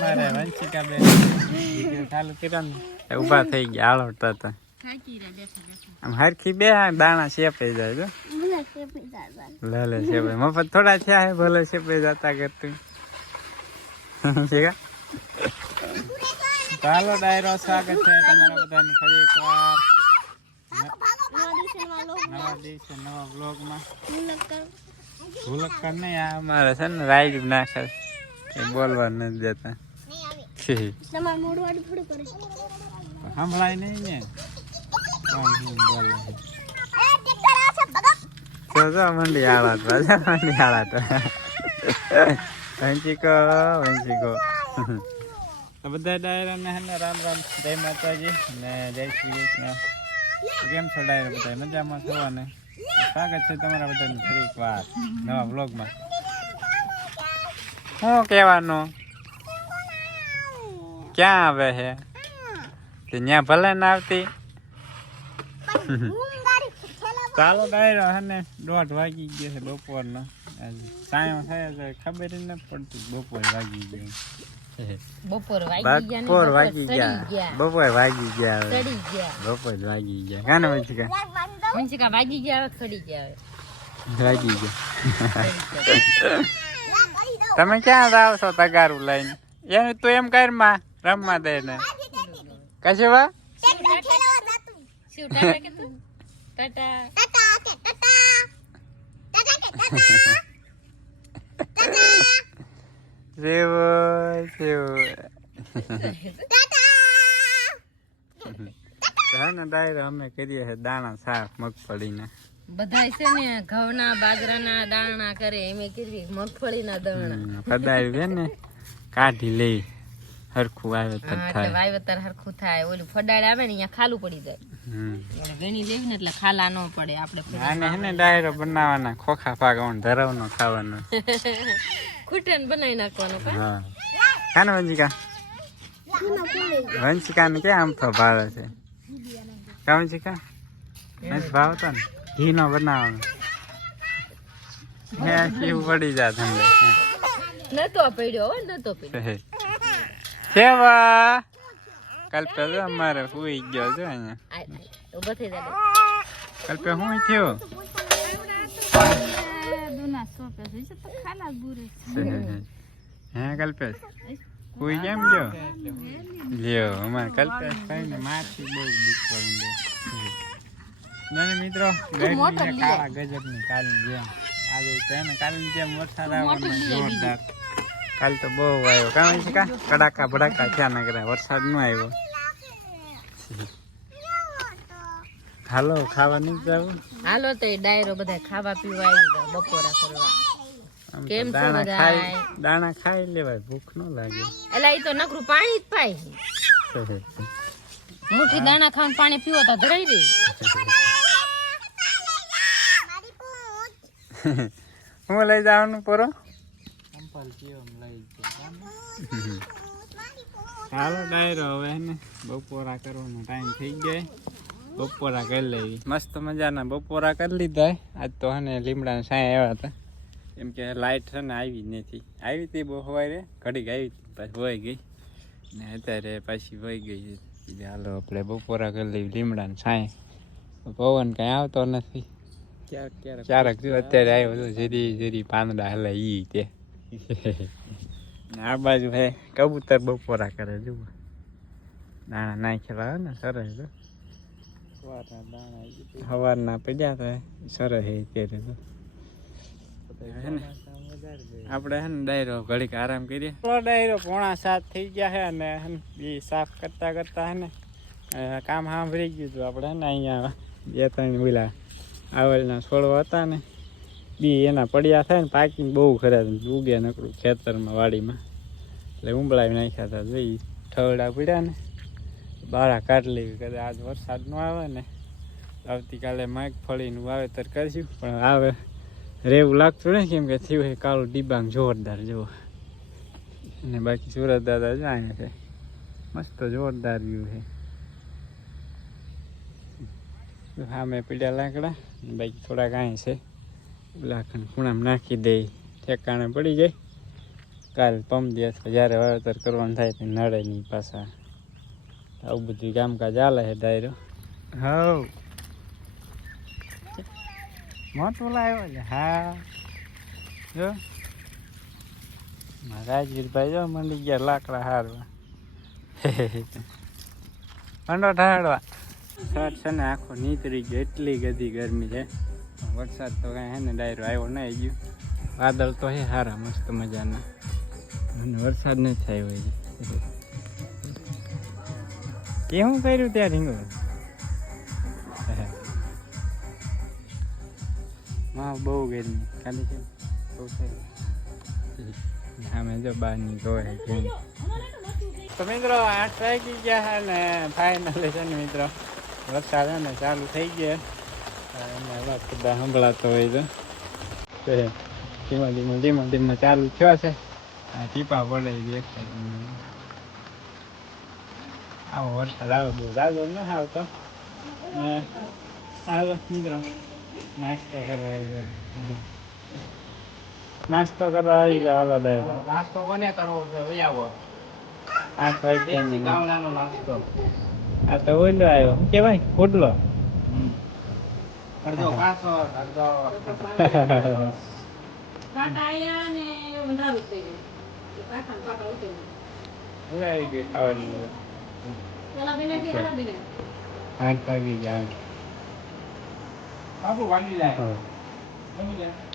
મારે વંશિકા બેન. ચાલુ કર્યો ને. ઊભા થઈ ગયા આળવતા હતા. આમ હરખી બે દાણા શેપે જાય જો. ભલે શેપે મફત થોડા થયા હે ભલે શેપે જતા કરતું. શીખા ચાલો ડાયરો સ્વાગત છે તમારા બધાને ફરી એકવાર. નવા દિવસે નવા બ્લોગમાં ભૂલક નહીં આ અમારે છે ને રાઈડ નાખે. એ બોલવા નથી દેતા. છી. તમારે મોડવાડું થોડું કરે. સંભળાય નહીં ને. કોણ બોલે છે? એ ટીકર આવશે બગપ જો જો મંડી આળા તો. મંડી આળા વંચીકો વંચીકો બધા ડાયરા ને હે રામ રામ. જય માતાજી ને જય શ્રી કૃષ્ણ. કેમ છો ડાયરા બધા? મજામાં છો ને? સ્વાગત છે તમારા બધાને ફરી એક વાર નવા બ્લોગમાં શું કહેવાનું? ક્યાં આવે છે તે ત્યાં ભલે ના આવતી? ચાલો ડાયરો હે ને દોઢ વાગી ગયો છે બપોરનો. સાયો થાય તો ખબર જ નથી પડતી બપોર વાગી ગયો. બપોર વાગી ગયા ને બપોર વાગી ગયા. બપોર વાગી ગયા હવે. સડી ગયા. બપોર વાગી ગયા. કાને પછી કા યાર વાંધ? દઉં મનસિકા વાગી ગયા હવે ગયા. વાગી ગયા. તમે ક્યાં જાવ છો તગારું લઈને? એને તું એમ કરમાં. રમવા દે ને. કશું વા? ને ડાયરો અમે કરીએ છે દાણા સાફ મગફળીના. બધાય છે ને ઘઉંના બાજરાના દાણા કરે એમે કરવી મગફળીના દાણા. કદાય ને. કાઢી લઈ. હરખું આવે તો એટલે થાય. વાવેતર હરખું થાય. ઓલું ફડાડ આવે ને અહીંયા ખાલું પડી જાય. વેણી લેવી ને એટલે ખાલા ન પડે આપણે આને હે ને ડાયરો બનાવવાના ખોખા પાક ધરાવનો ખાવાનો. ખૂટન બનાવી નાખવાનું હા. કાને વંશિકા? વંશિકા ને કે આમ તો ભાવે છે? કા વંશિકા? નથી ભાવતો ને ઘી નો બનાવવાનો હે કેવું પડી જાય તમને નતો પડ્યો હો નતો પડ્યો. સેવા. કલ્પે તો અમારે સુઈ ગયો છે અહીંયા. ઊભો થઈ જાય કલ્પે શું થયું. હે કલ્પેશ? કોઈ કેમ ગયો? લ્યો અમારે કલ્પેશ કઈ મારથી બહુ દુખવા માંડે નાને મિત્રો કાળા ગજબની કાલની જેમ. આજે તો એને કાલની જેમ વરસાદ આવવાનો જોરદાર. કાલ તો બહુ આવ્યો. કામ છે કા? કડાકા ભડાકા થયા નગરા વરસાદ નો આવ્યો. હાલો ખાવા નહીં જવું હાલો તો એ ડાયરો બધા ખાવા પીવા આવી ગયા બપોરા કરવા કેમ છો દાણા ખાઈ દાણા ખાઈ લેવાય ભૂખ ન લાગે. એટલે એ તો નકરું પાણી જ પાય મુઠ્ઠી દાણા ખાવાનું પાણી પીવો તો ધરાઈ રહી હું લઈ જવાનું પરો? ચાલો ડાયરો હવે ને બપોરા કરવાનો ટાઈમ થઈ ગયો બપોરા કરી લેવી. મસ્ત મજાના બપોરા કરી લીધા આજ તો હે ને લીમડાના સાંય આવ્યા હતા. એમ કે લાઇટ છે ને આવી જ નથી. આવી હતી બહુ સવારે ઘડીક આવી હતી પાછી વહી ગઈ. ને અત્યારે પાછી વહી ગઈ હાલો આપણે બપોરા કરી લેવી લીમડાના સાંય પવન કાંઈ આવતો નથી. ક્યારેક જો અત્યારે આવ્યો તો જેરી જેરી પાંદડા હલે ઈ તે. આ બાજુ હે કબૂતર બપોરા કરે જુઓ. દાણા નાખેલા હોય ને સરસ તો સવારના પીજા તો સરસ હે અત્યારે તો આપણે હે ને ડાયરો ઘડીક આરામ કરીએ. ડાયરો પોણા સાત થઈ ગયા છે અને ને સાફ કરતા કરતા હે ને કામ સાંભળી ગયું હતું આપણે હે ને અહીંયા બે ત્રણ બોલા આવલના છોડવા હતા ને બી એના પડ્યા થાય ને પાકીને બહુ ખરાબ ઉગ્યા નકરું ખેતરમાં વાડીમાં. એટલે ઉંબળાવી નાખ્યા હતા જોઈ ઠવડા પડ્યા ને, બારા કાઢ લેવી કદાચ આજ વરસાદ ન આવે ને, આવતીકાલે મગફળીનું વાવેતર કરશું. પણ આવે, રેવું લાગતું ને કેમ કે થયું છે કાળું ડિબાંગ જોરદાર, જુઓ. અને બાકી સુરત દાદા જો અહીંયા છે. મસ્ત જોરદાર વ્યૂ છે. સામે પીડ્યા લાકડા, બાકી થોડાક અહીં છે. લાખણ ખૂણામાં નાખી દે ઠેકાણે પડી જાય. કાલ પંપ દિવસ જ્યારે વાવેતર કરવાનું થાય તે નડે નહીં પાછા. આવું બધું કામકાજ ચાલે છે ડાયરો હવ. મોટું લાવ્યો છે હા. જો. રાજવીરભાઈ જો મંડી ગયા લાકડા હારવા. મંડો ઠાડવા શર્ટ છે ને આખો નીતરી ગયો એટલી ગધી ગરમી છે. વરસાદ તો કાંઈ હે ને, ડાયરો આવ્યો નહીં ગયો. વાદળ તો હે સારા મસ્ત મજાના. અને વરસાદ નથી થયો હજી. કેવું કર્યું ત્યાં રીંગો માં બહુ ગરમી. ખાલી છે. બહુ સામે જો બહાર કેમ તો મિત્રો, આઠ વાગી ગયા છે ને ફાઇનલ છે ને મિત્રો. વરસાદ ને, ચાલુ થઈ ગયો. વાત સંભળાતો હોય તો ધીમા ધીમા ધીમા ધીમા ચાલુ થયો છે આ ટીપા પડે એક આવો વરસાદ આવે બહુ જાજો ન આવતો આવે મિત્રો નાસ્તો કરવા આવી. નાસ્તો કરવા આવી ગયા હાલો દે નાસ્તો કોને કરવો છે આવો આઠ વાગ્યા ગામડાનો નાસ્તો આ તો ઓલો આવ્યો કેવાય ઓડલો અડધો કાચો અડધો આવી ગઈ ખાવાની આઠ વાગી ગયા બાબુ વાગી જાય. વાગી જાય.